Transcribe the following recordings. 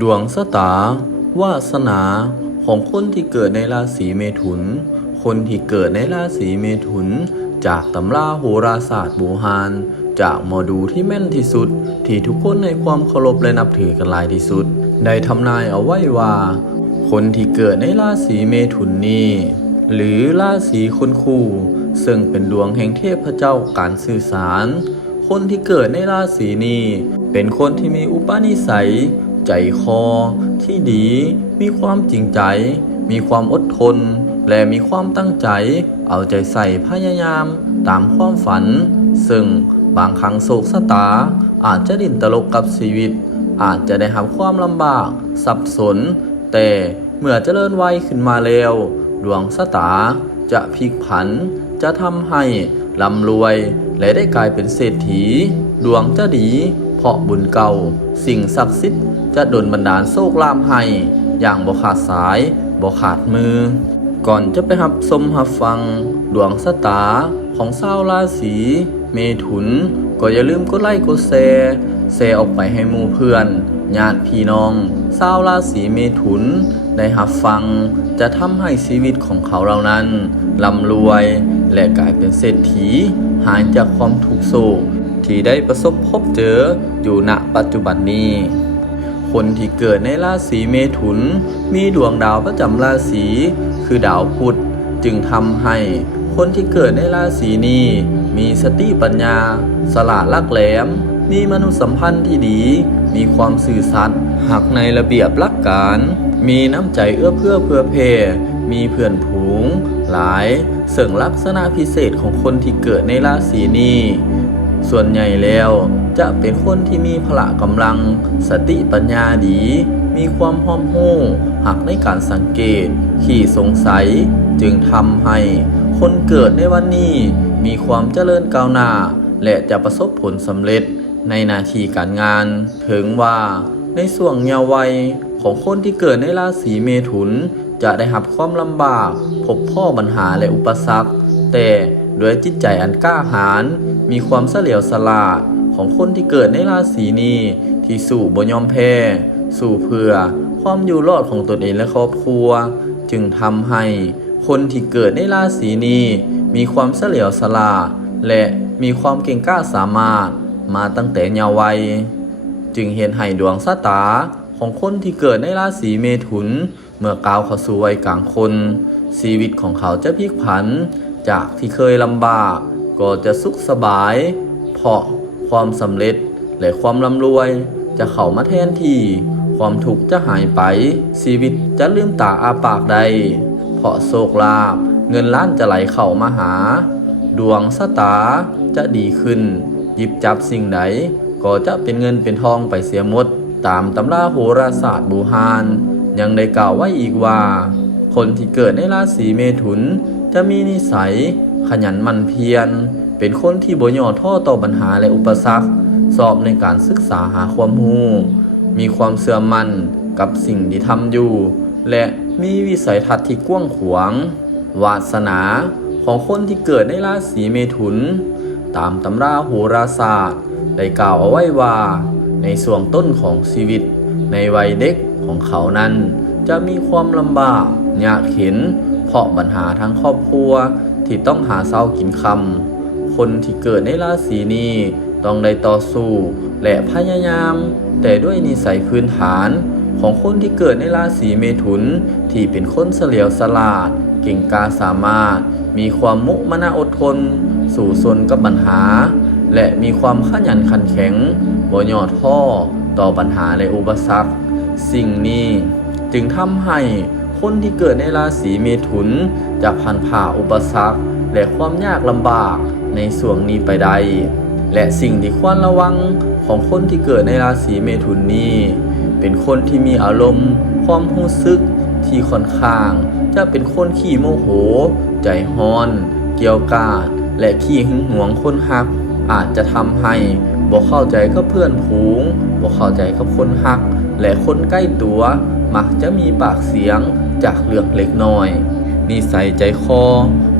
ดวงสตาวาสนาของคนที่เกิดในราศีเมถุน คนที่เกิดในราศีเมถุน จากตำราโหราศาสตร์บูฮาน จากหมอดูที่แม่นที่สุด ที่ทุกคนในความเคารพและนับถือกันหลายที่สุด ได้ทำนายเอาไว้ว่า คนที่เกิดในราศีเมถุนนี้ หรือราศีคนคู่ ซึ่งเป็นดวงแห่งเทพเจ้าการสื่อสาร คนที่เกิดในราศีนี้ เป็นคนที่มีอุปนิสัย ใจคอที่ดี มีความจริงใจ มีความอดทน และมีความตั้งใจ เอาใจใส่พยายาม ตามความฝัน ซึ่งบางครั้งโศกสตา อาจจะดิ่นตลกกับชีวิต อาจจะได้รับความลำบาก สับสน แต่เมื่อเจริญวัยขึ้นมาแล้ว ดวงสตาจะพลิกผัน จะทำให้ร่ำรวย และได้กลายเป็นเศรษฐี ดวงจะดี ราะบุญเก่า สิ่งศักดิ์สิทธิ์จะดลบันดาลโชคลามให้ อย่างบ่ขาดสายบ่ขาดมือ ก่อนจะไปรับชมรับฟัง ดวงสตาของชาวราศีเมถุน ก็อย่าลืมกดไลค์กดแชร์แชร์ออกไปให้หมู่เพื่อนญาติพี่น้องชาวราศีเมถุน ได้รับฟัง จะทำให้ชีวิตของเขาเหล่านั้นร่ำรวย และกลายเป็นเศรษฐี หายจากความทุกโศก ที่ได้ประสบพบเจออยู่ณปัจจุบันนี้ คนที่เกิดในราศีเมถุน มีดวงดาวประจำราศีคือดาวพุธจึงทำให้คนที่เกิดในราศีนี้ มีสติปัญญา สละลักแหลม มีมนุษยสัมพันธ์ที่ดี มีความสื่อสัตย์หักในระเบียบหลักการ มีน้ำใจเอื้อเพื่อเพื่อเพ มีเพื่อนผูง หลายเสริงลักษณะพิเศษของคนที่เกิดในราศีนี้ ส่วนใหญ่แล้วจะเป็นคนที่มีพละกำลัง สติปัญญาดี มีความห้อมโห้หักในการสังเกต ขี้สงสัย จึงทำให้คนเกิดในวันนี้ มีความเจริญก้าวหน้า และจะประสบผลสำเร็จในนาทีการงาน ถึงว่าในส่วงเยาว์วัยของคนที่เกิดในราศีเมถุน จะได้รับความลำบาก พบพ่อปัญหาและอุปสรรค แต่ ด้วยจิตใจอันกล้าหาญมีความเฉลียวฉลาดของคนที่เกิดในราศีนี้ ที่สู่บยอมแพ้สู่เพื่อความอยู่รอดของตนเองและครอบครัว จึงทำให้คนที่เกิดในราศีนี้มีความเฉลียวฉลาดและมีความเก่งกล้าสามารถมาตั้งแต่เยาว์วัย จึงเห็นให้ดวงสตาของคนที่เกิดในราศีเมถุน เมื่อก้าวเข้าสู่วัยกลางคน ชีวิตของเขาจะพลิกผัน จากที่เคยลำบาก ก็จะสุขสบาย เพราะความสำเร็จและความร่ำรวย จะเข้ามาแทนที่ ความทุกข์จะหายไป ชีวิตจะลืมตาอาปากใด เพราะโชคลาภเงินล้านจะไหลเข้ามาหา ดวงสตาจะดีขึ้น หยิบจับสิ่งใดก็จะเป็นเงินเป็นทองไปเสียหมด ตามตำราโหราศาสตร์บูฮานยังได้กล่าวไว้อีกว่า คนที่เกิดในราศีเมถุน จะมีนิสัย ขยันมั่นเพียร เป็นคนที่บ่ย่อท้อต่อปัญหาและอุปสรรค สอบในการศึกษาหาความรู้มีความเสื่อมั่นกับสิ่งที่ทำอยู่ และมีวิสัยทัศน์ที่กว้างขวาง วาสนาของคนที่เกิดในราศีเมถุน ตามตำราโหราศาสตร์ ได้กล่าวเอาไว้ว่า ในส่วงต้นของชีวิต ในวัยเด็กของเขานั้น จะมีความลำบากยากเข็น ราะปัญหาทางครอบครัวที่ต้องหาเช้ากินคำ คนที่เกิดในราศีนี้ต้องได้ต่อสู้และพยายาม แต่ด้วยนิสัยพื้นฐานของคนที่เกิดในราศีเมถุนที่เป็นคนเฉลียวฉลาด เก่งกาสามารถ มีความมุมานะอดทน สู่ซนกับปัญหา และมีความขยันขันแข็งบ่ย่อท้อต่อปัญหาและอุปสรรค สิ่งนี้จึงทำให้ คนที่เกิดในราศีเมถุน จะผ่านผ่าอุปสรรค และความยากลำบากในส่วงนี้ไปได้และสิ่งที่ควรระวังของคนที่เกิดในราศีเมถุนนี้เป็นคนที่มีอารมณ์ ความรู้สึกที่ค่อนข้าง จะเป็นคนขี้โมโห ใจฮ้อน เกี่ยวกาดและขี้หึงหวงคนฮัก อาจจะทำให้บ่เข้าใจกับเพื่อนผูงบ่เข้าใจกับคนฮัก และคนใกล้ตัว มักจะมีปากเสียงจากเรื่องเล็กน้อยนิสัยใจคอ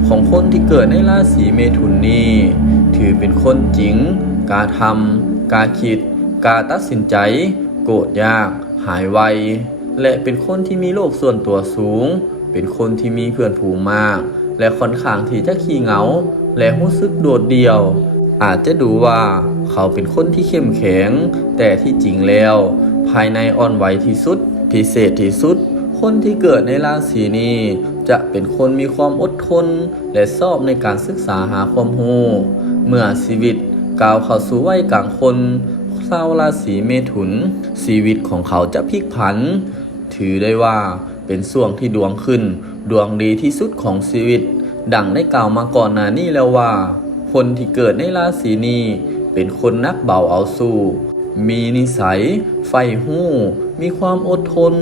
ของคนที่เกิดในราศีเมถุนนี้ถือเป็นคนจริงกล้าทำกล้าคิดกล้าตัดสินใจ โกรธยากหหายไว และเป็นคนที่มีโลกส่วนตัวสูง เป็นคนที่มีเพื่อนผูงมาก และค่อนข้างที่จะขี้เหงา และรู้สึกโดดเดี่ยว อาจจะดูว่าเขาเป็นคนที่เข้มแข็ง แต่ที่จริงแล้ว ภายในอ่อนไหวที่สุด พิเศษที่สุด คนที่เกิดในราศีนี้ จะเป็นคนมีความอดทน และชอบในการศึกษาหาความรู้เมื่อชีวิตก้าวเข้าสู่วัยกลางคนชาวราศีเมถุน ชีวิตของเขาจะพลิกผัน ถือได้ว่าเป็นช่วงที่ดวงขึ้น ดวงดีที่สุดของชีวิต ดังได้กล่าวมาก่อนหน้านี้แล้วว่า คนที่เกิดในราศีนี้ เป็นคนนักเบาเอาสู้ มีนิสัย ไฟหู้ มีความอดทน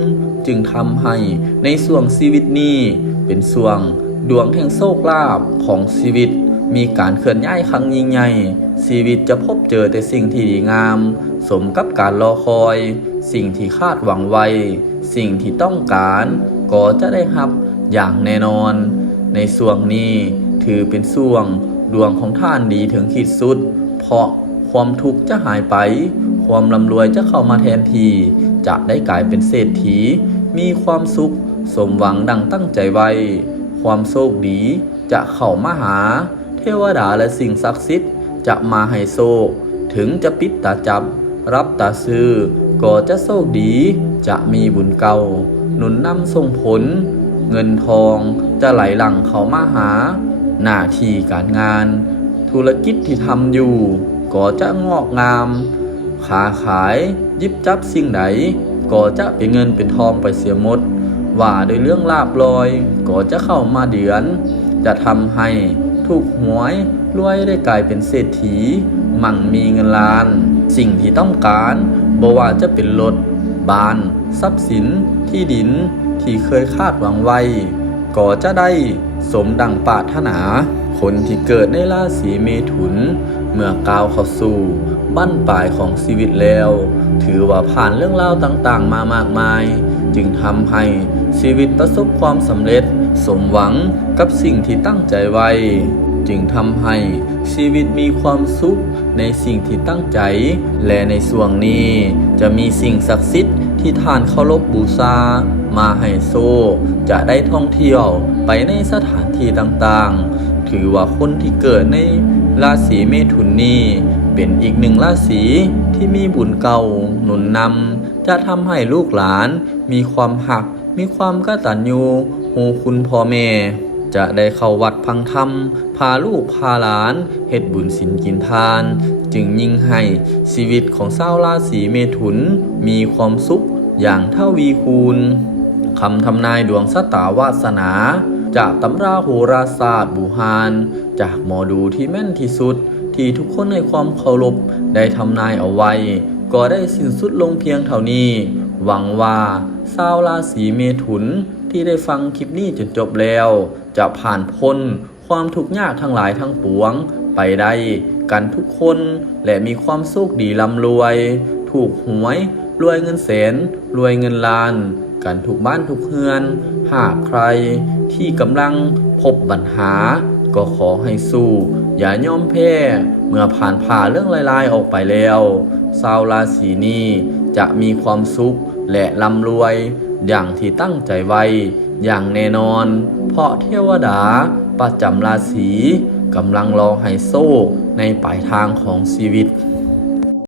จึงทำให้ในส่วงชีวิตนี้ เป็นส่วงดวงแห่งโชคลาภของชีวิต มีการเคลื่อนย้ายครั้งยิ่งใหญ่ชีวิตจะพบเจอแต่สิ่งที่ดีงาม สมกับการรอคอย สิ่งที่คาดหวังไว้ สิ่งที่ต้องการ ก็จะได้รับอย่างแน่นอน ในส่วงนี้ถือเป็นส่วงดวงของท่านดีถึงขีดสุด เพราะความทุกข์จะหายไป ความร่ำรวยจะเข้ามาแทนที จะได้กลายเป็นเศรษฐี มีความสุข สมหวังดังตั้งใจไว้ ความโชคดีจะเข้ามาหา เทวดาและสิ่งศักดิ์สิทธิ์จะมาให้โชค ถึงจะปิดตาจับ รับตาซื้อ ก็จะโชคดี จะมีบุญเก่า หนุนนำส่งผล เงินทองจะไหลหลั่งเข้ามาหา หน้าที่การงาน ธุรกิจที่ทำอยู่ ก็จะงอกงาม ค้าขายยิบจับสิ่งใดก็จะเป็นเงินเป็นทองไปเสียหมด ว่าโดวยเรื่องลาบลอยก็จะเข้ามาเดือน จะทำให้ถูกหวยรวยได้กลายเป็นเศรษฐี มั่งมีเงินล้าน สิ่งที่ต้องการบ่ว่าจะเป็นรถบ้าน ทรัพย์สินที่ดินที่เคยคาดหวังไว้ ก็จะได้สมดังปรารถนา คนที่เกิดในราศีเมถุน เมื่อก้าวเข้าสู่บั้นปลายของชีวิตแล้ว ถือว่าผ่านเรื่องราวต่างๆ มามากมาย จึงทำให้ชีวิตประสบความสำเร็จ สมหวังกับสิ่งที่ตั้งใจไว้ จึงทำให้ชีวิตมีความสุขในสิ่งที่ตั้งใจ และในส่วงนี้จะมีสิ่งศักดิ์สิทธิ์ที่ท่านเคารพบูชามาให้โซจะได้ท่องเที่ยวไปในสถานที่ต่างๆ ถือว่าคนที่เกิดในราศีเมถุนนี้เป็นอีกหนึ่งราศีที่มีบุญเก่าหนุนนำจะทำให้ลูกหลาน มีความหัก มีความกตัญญูหูคุณพ่อแม่ จะได้เข้าวัดพังธรรม พาลูกพาหลานเฮ็ดบุญสินกินทาน จึงยิ่งให้ชีวิตของชาวราศีเมถุน มีความสุขอย่างเท่าวีคูณคำทำนายดวงชะตาวาสนา จากตำราโหราศาสตร์บูฮาน จากหมอดูที่แม่นที่สุด ที่ทุกคนในความเคารพได้ทำนายเอาไว้ ก็ได้สิ้นสุดลงเพียงเท่านี้ หวังว่าชาวราศีเมถุนที่ได้ฟังคลิปนี้จนจบแล้ว จะผ่านพ้นความทุกข์ยากทั้งหลายทั้งปวง ไปได้กันทุกคนและมีความสุขดีร่ำรวย ถูกหวย รวยเงินแสน รวยเงินล้าน กันทุกบ้านทุกเฮือน หากใคร ที่กำลังพบปัญหา ก็ขอให้สู้ อย่ายอมแพ้ เมื่อผ่านผ่าเรื่องลายๆออกไปแล้วชาวราศีนี้จะมีความสุขและร่ำรวย อย่างที่ตั้งใจไว้อย่างแน่นอน เพราะเทวดาประจำราศีกำลังรอให้โซ่ในปลายทางของชีวิต